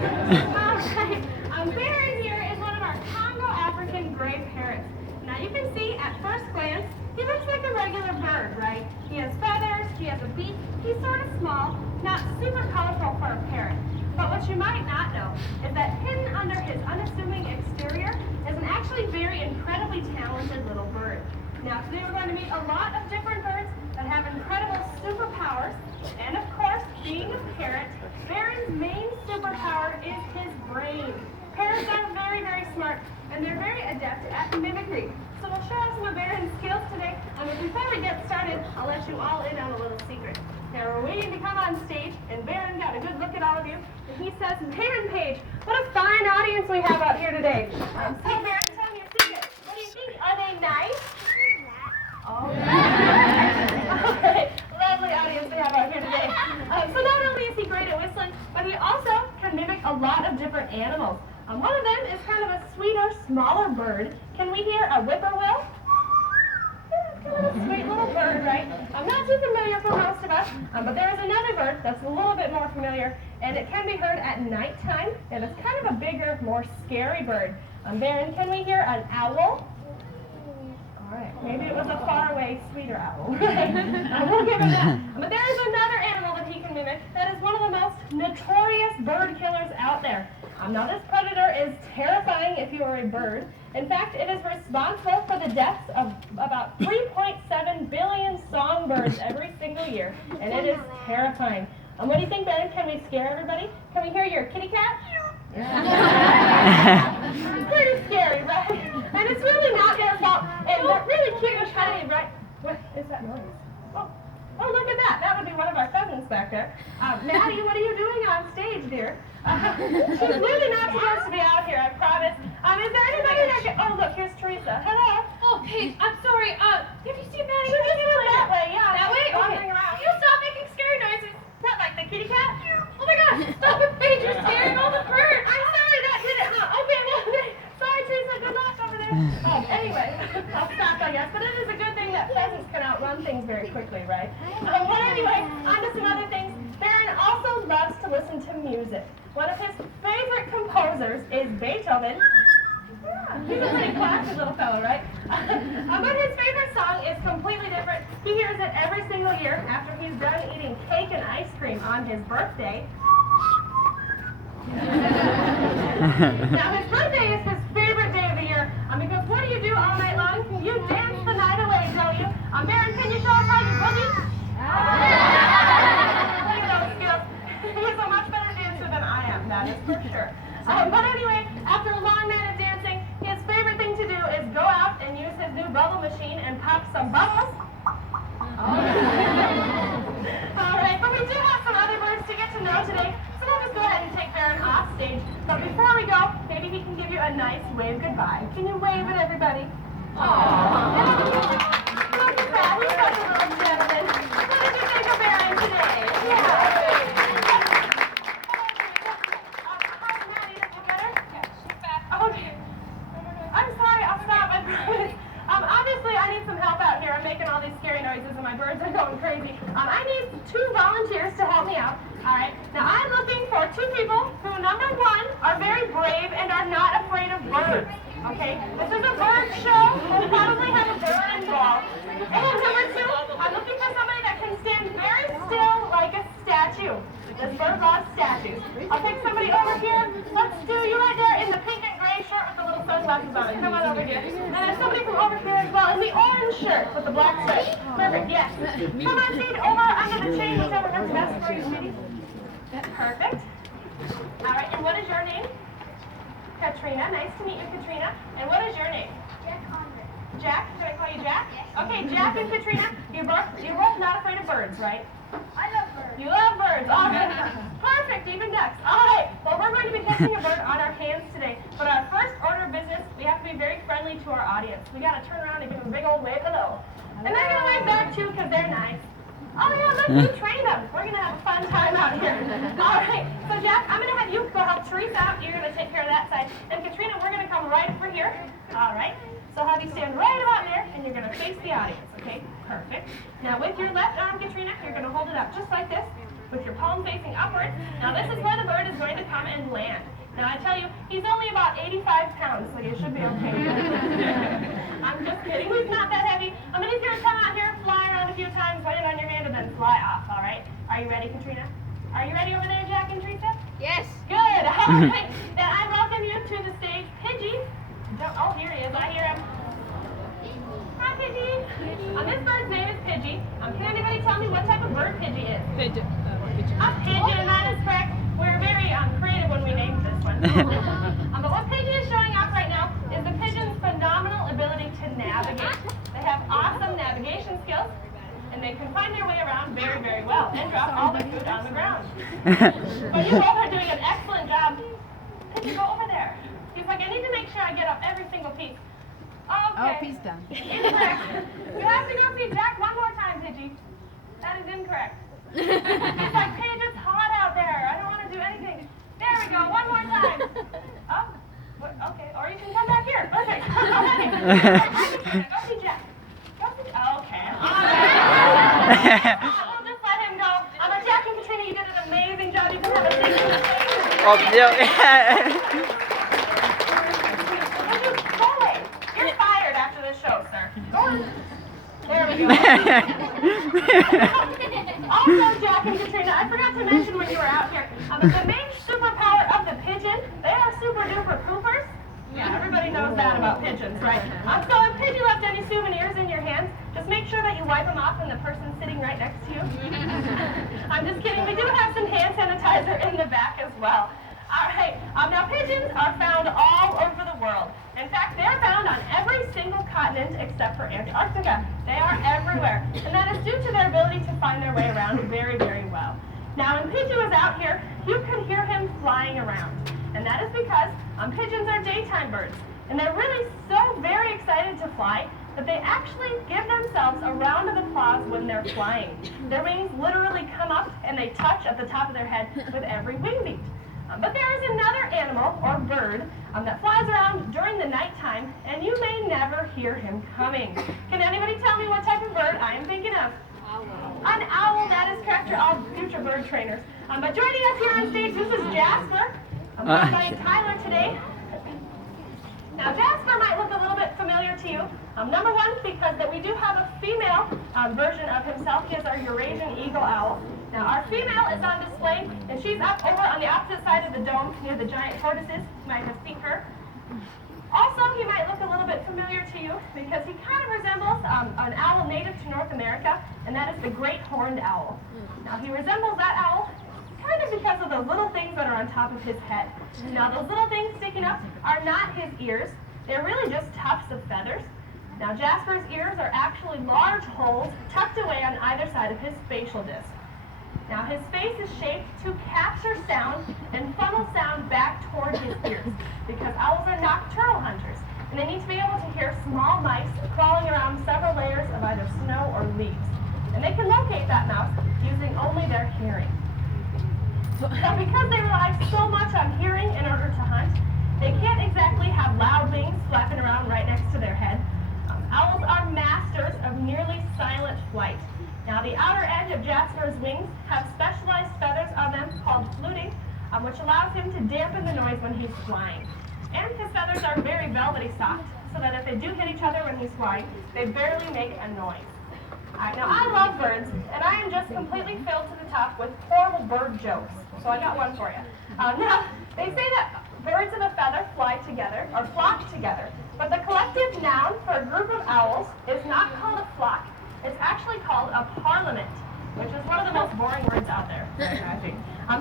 Alright, Baron here is one of our Congo African gray parrots. Now you can see at first glance, he looks like a regular bird, right? He has feathers, he has a beak, he's sort of small, not super colorful for a parrot. But what you might not know is that hidden under his unassuming exterior is an actually very incredibly talented little bird. Now today we're going to meet a lot of different birds that have incredible superpowers, and of course, being a parrot, Baron's main superpower is his brain. Parrots are very, very smart, and they're very adept at mimicry. So we'll show off some of Baron's skills today, and before we get started, I'll let you all in on a little secret. Now we're waiting to come on stage, and Baron got a good look at all of you, and he says, Baron Page, what a fine audience we have out here today. So Baron, tell me your secret. What do you think? Are they nice? Oh. Okay, lovely audience we have out here today. So not only is he great at whistling, but he also can mimic a lot of different animals. One of them is kind of a sweeter, smaller bird. Can we hear a whippoorwill? Yeah, it's kind of a sweet little bird, right? Not too familiar for most of us, but there is another bird that's a little bit more familiar, and it can be heard at nighttime, and it's kind of a bigger, more scary bird. Baron, can we hear an owl? All right, maybe it was a faraway, sweeter owl. We'll give him that. But there is another animal that he can mimic that is one of the most notorious bird killers out there. Now this predator is terrifying if you are a bird. In fact, it is responsible for the deaths of about 3.7 billion songbirds every single year, and it is terrifying. What do you think, Ben? Can we scare everybody? Can we hear your kitty cat? Pretty scary, right? And it's really not their fault. And they're really cute and shiny, right? What is that noise? Oh, look at that. That would be one of our cousins back there. Maddie, what are you doing on stage, dear? She's really not supposed to be out here, I promise. Is there anybody that can... Oh, look, here's Teresa. Hello. Oh, Paige, I'm sorry. Have you seen Maddie? She's just that way, yeah. That way? Wandering Okay. around. You stop making scary noises. What, like the kitty cat? Oh my gosh, stop it, Paige. You're scaring all the birds. I'm sorry, that did it, huh? Okay, well, sorry, Teresa. Good luck over there. Anyway, I'll stop, I guess. But it is a good thing that pheasants can outrun things very quickly, right? Well, anyway, on to some other things. Baron also loves to listen to music. One of his favorite composers is Beethoven. Yeah, he's a pretty classy little fellow, right? But his favorite song is completely different. He hears it every single year after he's done eating cake and ice cream on his birthday. Now, his birthday is his favorite day of the year because what do you do all night long? You dance the night away, don't you? Baron, can you show us how you boogie? Look at those skills. He's a much better dancer than I am, that is for sure. But anyway, after a long night of dancing, his favorite thing to do is go out and use his new bubble machine and pop some bubbles. All right, but we do have some other birds to get to know today, so we'll just go ahead and take Baron off stage. But before we go, maybe he can give you a nice wave goodbye. Can you wave at everybody? Aww. Look at that, he's such a little gentleman. What did you think of Baron today? Yeah. Okay. I'm sorry, I'll stop. I promise. Obviously, I need some help out here. I'm making all these scary noises and my birds are going crazy. I need 2 volunteers to help me out. All right. Now, I'm looking for 2 people who, number 1, are very brave and are not afraid of birds. Okay? This is a bird show. We'll probably have a bird involved. And number 2, I'm looking for somebody that can stand very still like a statue. This bird loves statues. I'll take somebody over here. Let's do you right there in the pink and gray shirt with the little sunglasses on. Come on over here. And there's somebody from over here as well in the orange shirt with the black stripe. Perfect, yes. Come on, seat over under the chain, whichever works best for you, sweetie. Perfect. All right, and what is your name? Katrina. Nice to meet you, Katrina. And what is your name? Jack Andre. Jack? Should I call you Jack? Yes. Okay, Jack and Katrina, you're both not afraid of birds, right? I love birds. You love birds. Awesome. Perfect, even ducks. All right. Well, we're going to be catching a bird on our hands today. But our first order of business, we have to be very friendly to our audience. We got to turn around and give them a big old wave hello. And they're going to wave back too because they're nice. Oh, yeah, look, you train them. We're going to have a fun time out here. All right. So, Jack, I'm going to have you go help Teresa out. You're going to take care of that side. And, Katrina, we're going to come right over here. All right. So have you stand right about there, and you're going to face the audience, okay? Perfect. Now, with your left arm, Katrina, you're going to hold it up just like this. with your palm facing upwards. Now this is where the bird is going to come and land. Now I tell you, he's only about 85 pounds, so you should be okay. I'm just kidding, he's not that heavy. But he's going to come out here, fly around a few times, land on your hand, and then fly off, all right? Are you ready, Katrina? Are you ready over there, Jack and Teresa? Yes. Good. All right. Then I welcome you to the stage, Pidgey. Oh, here he is. I hear him. Hi, Pidgey. This bird's name is Pidgey. Can anybody tell me what type of bird Pidgey is? Pigeon. A pigeon, that is correct. We're very creative when we named this one. But what Pidgey is showing off right now is the pigeon's phenomenal ability to navigate. They have awesome navigation skills, and they can find their way around very, very well and drop all the food on the ground. But you both are doing an excellent job. Pidgey, go over there. He's like, I need to make sure I get up every single piece. Okay. Oh, he's done. Incorrect. You have to go see Jack one more time, Pidgey. That is incorrect. He's like, Paige, it's hot out there. I don't want to do anything. There we go. One more time. Oh, okay. Or you can come back here. Okay. Go see Jack. Go see Jack. Okay. All right. We'll just let him go. Jack and Katrina, you did an amazing job. You can have a seat. Oh, yeah. Go away. You're fired after this show, sir. Go on. There we go. Also, Jack and Katrina, I forgot to mention when you were out here, the main superpower of the pigeon, they are super duper poopers. Yeah, everybody knows that about pigeons, right? So if Pidgey left any souvenirs in your hands, just make sure that you wipe them off and the person's sitting right next to you. I'm just kidding. We do have some hand sanitizer in the back as well. All right. Now, pigeons are found all over the world. In fact, they're found on every single continent except for Antarctica. They are everywhere. And that is due to their ability to find their way around very, very well. Now, when Pidgey was out here, you could hear him flying around. And that is because pigeons are daytime birds. And they're really so very excited to fly that they actually give themselves a round of applause when they're flying. Their wings literally come up and they touch at the top of their head with every wing beat. But there is another animal, or bird, that flies around during the nighttime, and you may never hear him coming. Can anybody tell me what type of bird I am thinking of? Owl. An owl, that is correct. You're all future bird trainers. But joining us here on stage, this is Jasper. I'm by Tyler today. Now, Jasper might look a little bit familiar to you. Number one, because that we do have a female version of himself. He is our Eurasian eagle owl. Now, our female is on display, and she's up over on the opposite side of the dome near the giant tortoises. You might have seen her. Also, he might look a little bit familiar to you because he kind of resembles an owl native to North America, and that is the great horned owl. Now, he resembles that owl kind of because of those little things that are on top of his head. Now, those little things sticking up are not his ears. They're really just tufts of feathers. Now, Jasper's ears are actually large holes tucked away on either side of his facial disc. Now, his face is shaped to capture sound and funnel sound back toward his ears because owls are nocturnal hunters, and they need to be able to hear small mice crawling around several layers of either snow or leaves. And they can locate that mouse using only their hearing. Now, because they rely so much on hearing in order to hunt, they can't exactly have loud wings flapping around right next to their head. Owls are masters of nearly silent flight. Now, the outer edge of Jasper's wings have specialized feathers on them called fluting, which allows him to dampen the noise when he's flying. And his feathers are very velvety soft, so that if they do hit each other when he's flying, they barely make a noise. Now, I love birds, and I am just completely filled to the top with horrible bird jokes, so I got one for you. Now, they say that birds of a feather fly together, or flock together, but the collective noun for a group of owls is not called a flock. It's actually called a parliament, which is one of the most boring words out there, I think. So